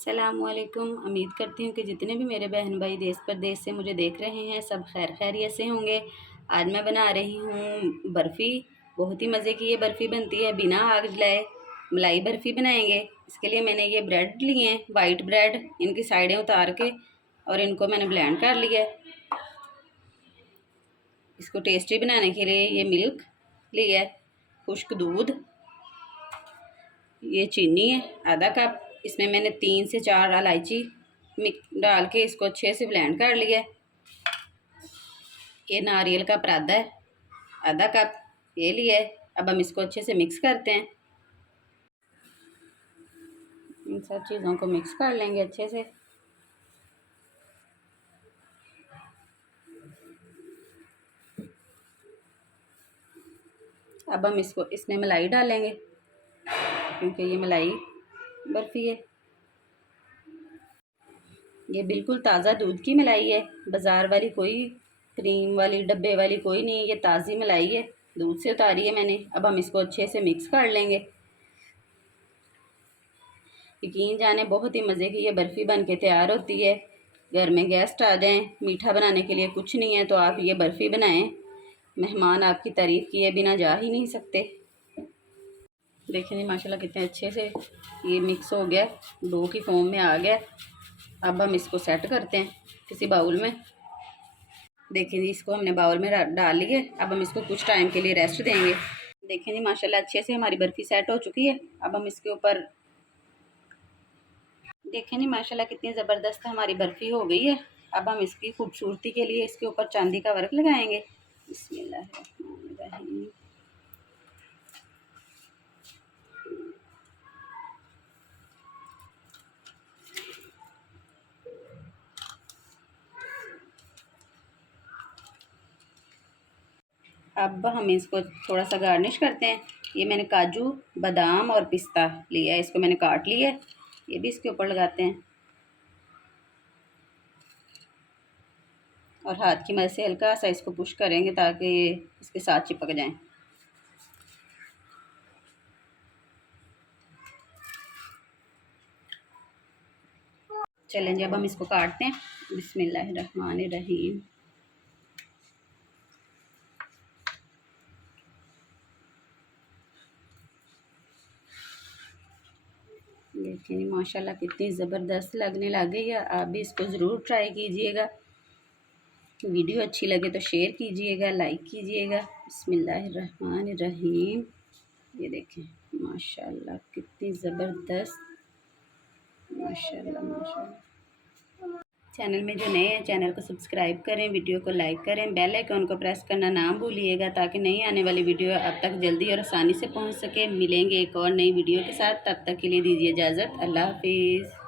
अस्सलामुअलैकुम। उम्मीद करती हूँ कि जितने भी मेरे बहन भाई देश परदेश से मुझे देख रहे हैं सब खैर खैरियत से होंगे। आज मैं बना रही हूँ बर्फ़ी। बहुत ही मज़े की ये बर्फ़ी बनती है बिना आग जलाए। मलाई बर्फ़ी बनाएंगे। इसके लिए मैंने ये ब्रेड लिए हैं, वाइट ब्रेड। इनकी साइडें उतार के और इनको मैंने ब्लेंड कर लिया है। इसको टेस्टी बनाने के लिए ये मिल्क लिया है, खुश्क दूध, ये चीनी है आधा कप। इसमें मैंने 3 से 4 इलायची डाल के इसको अच्छे से ब्लेंड कर लिया है। ये नारियल का परादा है आधा कप, ये लिया है। अब हम इसको अच्छे से मिक्स करते हैं। इन सब चीज़ों को मिक्स कर लेंगे अच्छे से। अब हम इसमें मलाई डालेंगे क्योंकि ये मलाई बर्फ़ी है। ये बिल्कुल ताज़ा दूध की मलाई है, बाज़ार वाली कोई क्रीम वाली डब्बे वाली कोई नहीं है। ये ताज़ी मलाई है, दूध से उतारी है मैंने। अब हम इसको अच्छे से मिक्स कर लेंगे। यकीन जाने बहुत ही मज़े की ये बर्फ़ी बन के तैयार होती है। घर में गेस्ट आ जाएं, मीठा बनाने के लिए कुछ नहीं है तो आप ये बर्फ़ी बनाएं। मेहमान आपकी तारीफ़ किए बिना जा ही नहीं सकते। देखिए जी माशाल्लाह कितने अच्छे से ये मिक्स हो गया, डो की फॉर्म में आ गया। अब हम इसको सेट करते हैं किसी बाउल में। देखिए जी इसको हमने बाउल में डाल लिए। अब हम इसको कुछ टाइम के लिए रेस्ट देंगे। देखिए जी माशाल्लाह अच्छे से हमारी बर्फ़ी सेट हो चुकी है। अब हम इसके ऊपर देखें जी माशाल्लाह कितनी ज़बरदस्त हमारी बर्फ़ी हो गई है। अब हम इसकी खूबसूरती के लिए इसके ऊपर चांदी का वर्क लगाएंगे। बिस्मिल्लाहिर्रहमानिर्रहीम। अब हम इसको थोड़ा सा गार्निश करते हैं। ये मैंने काजू बादाम और पिस्ता लिया है, इसको मैंने काट लिया है। ये भी इसके ऊपर लगाते हैं और हाथ की मदद से हल्का सा इसको पुश करेंगे ताकि ये इसके साथ चिपक जाएं। चलें जी अब हम इसको काटते हैं। बिस्मिल्लाहिर्रहमानिर्रहीम। देखिए माशाल्लाह कितनी ज़बरदस्त लगने लग गई है। आप भी इसको ज़रूर ट्राई कीजिएगा। वीडियो अच्छी लगे तो शेयर कीजिएगा, लाइक कीजिएगा। बिस्मिल्लाहिर्रहमानिर्रहीम। ये देखें माशाल्लाह कितनी ज़बरदस्त, माशाल्लाह माशाल्लाह। चैनल में जो नए हैं चैनल को सब्सक्राइब करें, वीडियो को लाइक करें, बेल आइकन को प्रेस करना ना भूलिएगा ताकि नई आने वाली वीडियो आप तक जल्दी और आसानी से पहुंच सके। मिलेंगे एक और नई वीडियो के साथ, तब तक के लिए दीजिए इजाज़त। अल्लाह हाफिज़।